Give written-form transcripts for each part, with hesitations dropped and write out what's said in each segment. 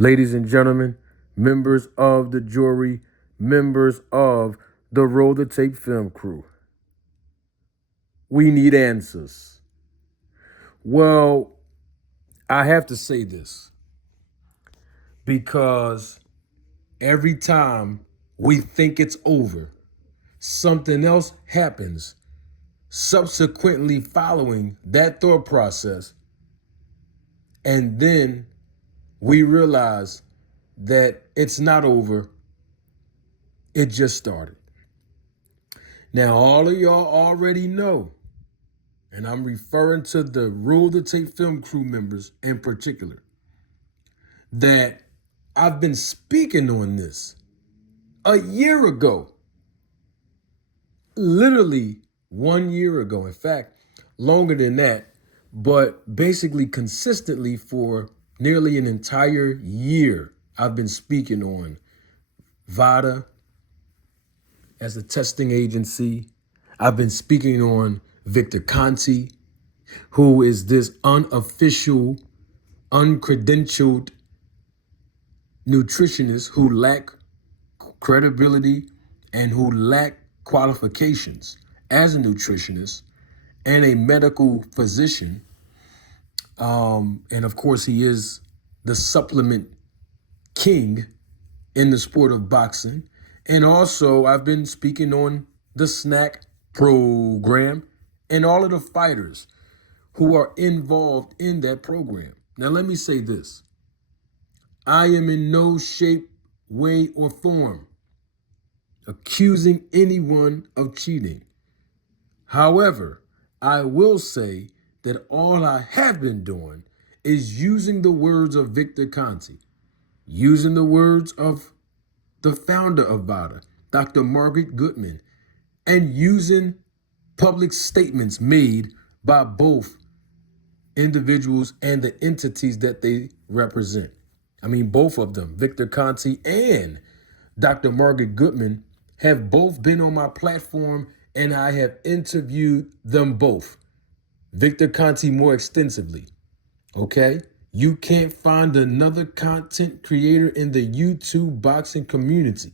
Ladies and gentlemen, members of the jury, members of the Roll the Tape film crew, we need answers. Well, I have to say this because every time we think it's over, something else happens subsequently following that thought process, and then we realize that it's not over, it just started. Now, all of y'all already know, and I'm referring to the Rule the Tape film crew members in particular, that I've been speaking on this a year ago. Literally 1 year ago. In fact, longer than that, but basically consistently for nearly an entire year, I've been speaking on Vada as a testing agency. I've been speaking on Victor Conti, who is this unofficial, uncredentialed nutritionist who lack credibility and who lack qualifications as a nutritionist and a medical physician. And of course, he is the supplement king in the sport of boxing. And also, I've been speaking on the snack program and all of the fighters who are involved in that program. Now, let me say this. I am in no shape, way, or form accusing anyone of cheating. However, I will say that all I have been doing is using the words of Victor Conti, using the words of the founder of Vada, Dr. Margaret Goodman, and using public statements made by both individuals and the entities that they represent. I mean, both of them, Victor Conti and Dr. Margaret Goodman, have both been on my platform, and I have interviewed them both. Victor Conti more extensively, okay? You can't find another content creator in the YouTube boxing community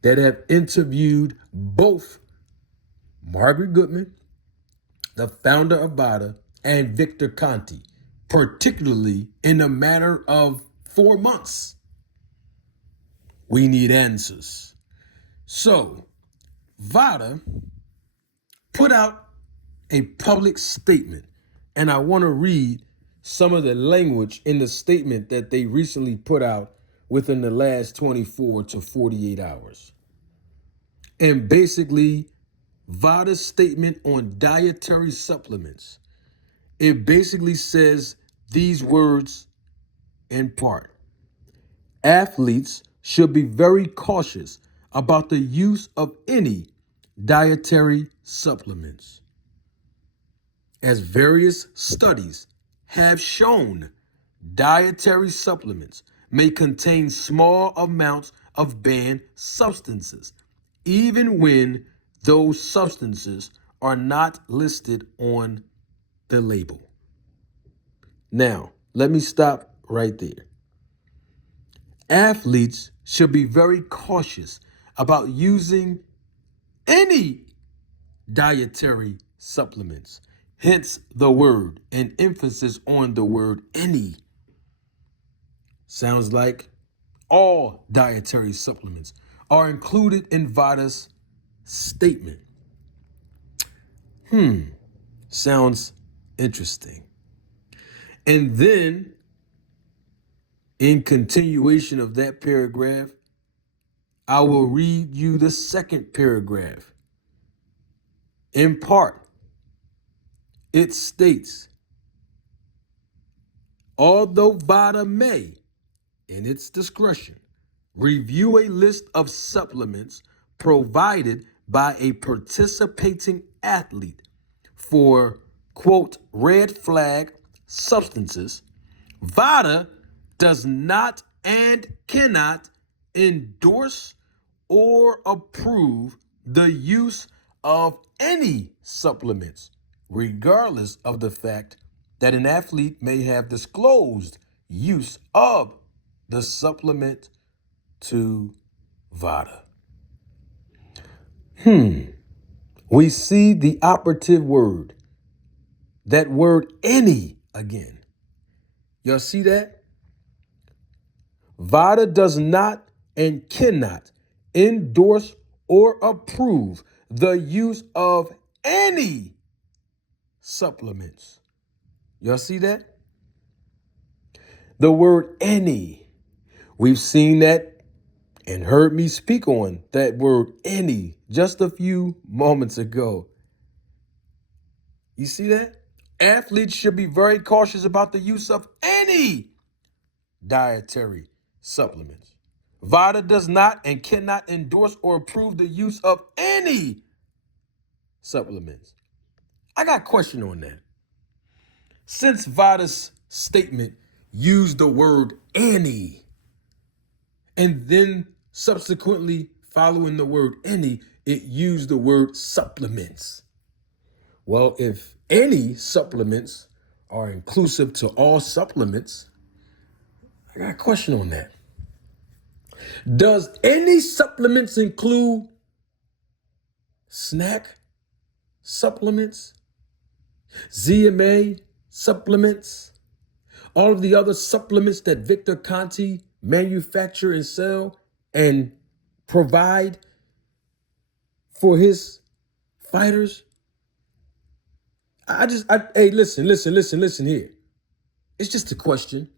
that have interviewed both Margaret Goodman, the founder of Vada, and Victor Conti, particularly in a matter of 4 months. We need answers. So, Vada put out a public statement, and I want to read some of the language in the statement that they recently put out within the last 24 to 48 hours. And basically, Vada's statement on dietary supplements, it basically says these words in part. Athletes should be very cautious about the use of any dietary supplements, as various studies have shown dietary supplements may contain small amounts of banned substances, even when those substances are not listed on the label. Now, let me stop right there. Athletes should be very cautious about using any dietary supplements, hence the word and emphasis on the word any. Sounds like all dietary supplements are included in Vada's statement. Sounds interesting. And then, in continuation of that paragraph, I will read you the second paragraph. In part, it states, although Vada may, in its discretion, review a list of supplements provided by a participating athlete for, quote, red flag substances, Vada does not and cannot endorse or approve the use of any supplements, regardless of the fact that an athlete may have disclosed use of the supplement to Vada. We see the operative word, that word any again. Y'all see that? Vada does not and cannot endorse or approve the use of any supplements. Y'all see that? The word any. We've seen that and heard me speak on that word any just a few moments ago. You see that? Athletes should be very cautious about the use of any dietary supplements. Vada does not and cannot endorse or approve the use of any supplements. I got a question on that. Since Vada's statement used the word any, and then subsequently following the word any, it used the word supplements. Well, if any supplements are inclusive to all supplements, I got a question on that. Does any supplements include snack supplements, ZMA supplements, all of the other supplements that Victor Conti manufacture and sell and provide for his fighters? Hey, listen here. It's just a question.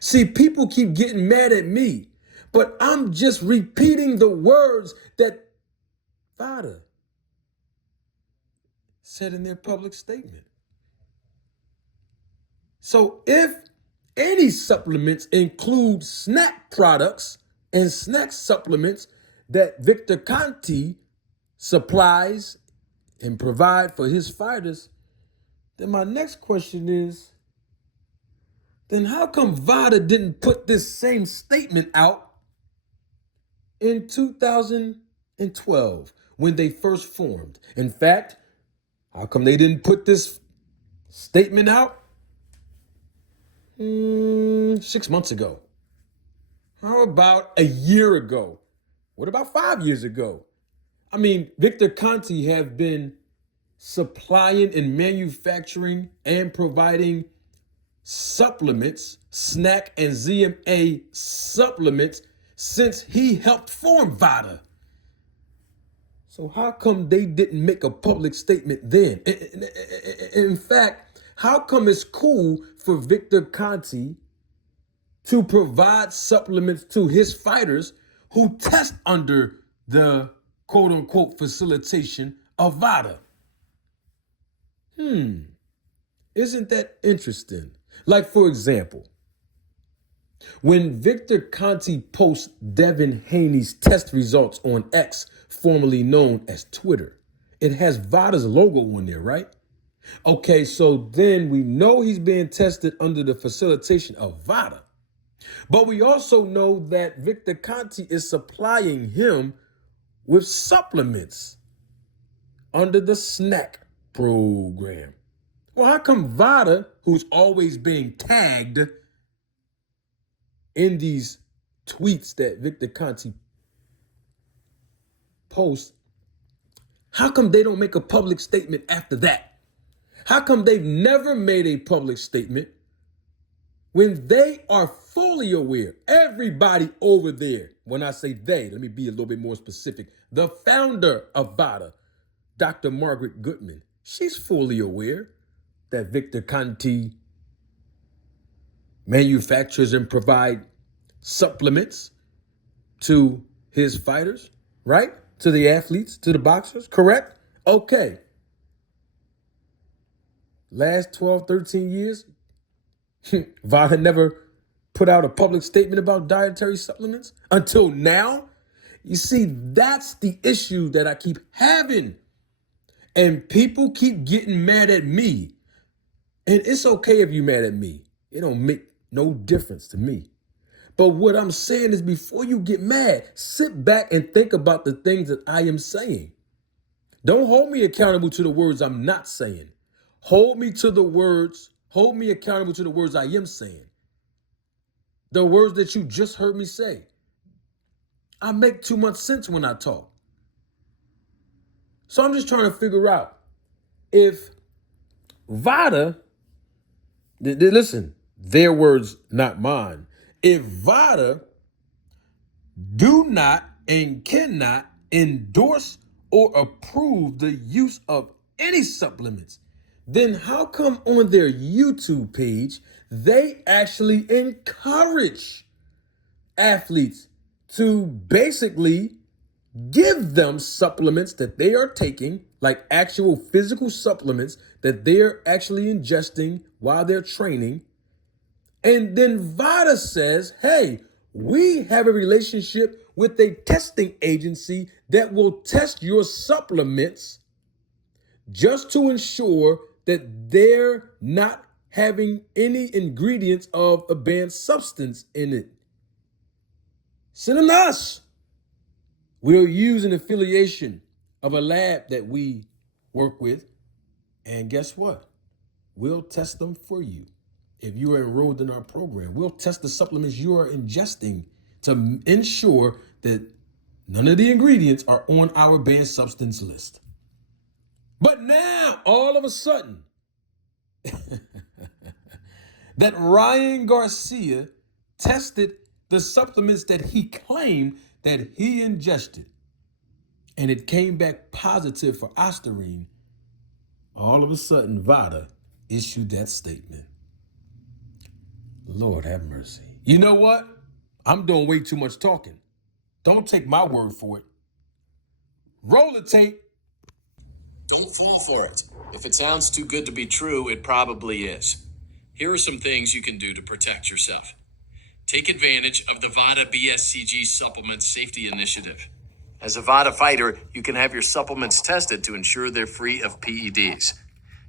See, people keep getting mad at me, but I'm just repeating the words that Vada said in their public statement. So if any supplements include snack products and snack supplements that Victor Conti supplies and provide for his fighters, then my next question is, then how come Vada didn't put this same statement out in 2012 when they first formed? In fact, how come they didn't put this statement out 6 months ago? How about a year ago? What about 5 years ago? I mean, Victor Conti have been supplying and manufacturing and providing supplements, snack and ZMA supplements, since he helped form Vada. So how come they didn't make a public statement then? In fact, how come it's cool for Victor Conti to provide supplements to his fighters who test under the quote unquote facilitation of Vada? Isn't that interesting? Like, for example, when Victor Conti posts Devin Haney's test results on X, formerly known as Twitter, it has Vada's logo on there, right? Okay, so then we know he's being tested under the facilitation of Vada. But we also know that Victor Conti is supplying him with supplements under the snack program. Well, how come Vada, who's always being tagged in these tweets that Victor Conti posts, how come they don't make a public statement after that? How come they've never made a public statement when they are fully aware? Everybody over there, when I say they, let me be a little bit more specific. The founder of Vada, Dr. Margaret Goodman, she's fully aware that Victor Conti manufactures and provide supplements to his fighters, right? To the athletes, to the boxers, correct? Okay. Last 12, 13 years, Vada never put out a public statement about dietary supplements until now. You see, that's the issue that I keep having. And people keep getting mad at me. And it's okay if you're mad at me. It don't make no difference to me. But what I'm saying is, before you get mad, sit back and think about the things that I am saying. Don't hold me accountable to the words I'm not saying. Hold me accountable to the words I am saying. the words that you just heard me say. I make too much sense when I talk. So I'm just trying to figure out if Vada, listen, their words, not mine. If Vada do not and cannot endorse or approve the use of any supplements, then how come on their YouTube page they actually encourage athletes to basically give them supplements that they are taking, like actual physical supplements that they're actually ingesting while they're training? And then Vada says, hey, we have a relationship with a testing agency that will test your supplements just to ensure that they're not having any ingredients of a banned substance in it. Send us. We'll use an affiliation of a lab that we work with. And guess what? We'll test them for you. If you are enrolled in our program, we'll test the supplements you are ingesting to ensure that none of the ingredients are on our banned substance list. But now, all of a sudden, that Ryan Garcia tested the supplements that he claimed that he ingested, and it came back positive for ostarine, all of a sudden, Vada issued that statement. Lord have mercy. You know what? I'm doing way too much talking. Don't take my word for it. Roll the tape. Don't fall for it. If it sounds too good to be true, it probably is. Here are some things you can do to protect yourself. Take advantage of the Vada BSCG Supplement Safety Initiative. As a Vada fighter, you can have your supplements tested to ensure they're free of PEDs.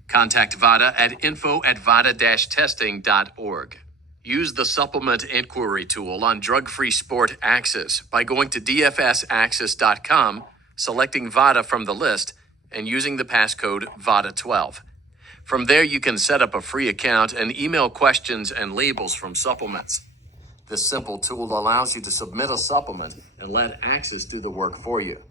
Contact Vada at info@vada-testing.org. Use the supplement inquiry tool on Drug-Free Sport Access by going to dfsaccess.com, selecting Vada from the list, and using the passcode VADA12. From there, you can set up a free account and email questions and labels from supplements. This simple tool allows you to submit a supplement and let Access do the work for you.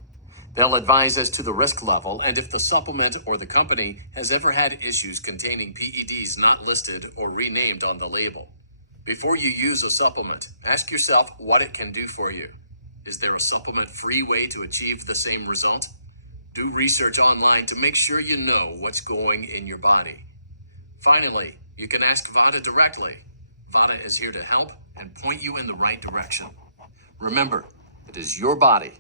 They'll advise as to the risk level and if the supplement or the company has ever had issues containing PEDs not listed or renamed on the label. Before you use a supplement, ask yourself what it can do for you. Is there a supplement-free way to achieve the same result? Do research online to make sure you know what's going in your body. Finally, you can ask Vada directly. Vada is here to help and point you in the right direction. Remember, it is your body,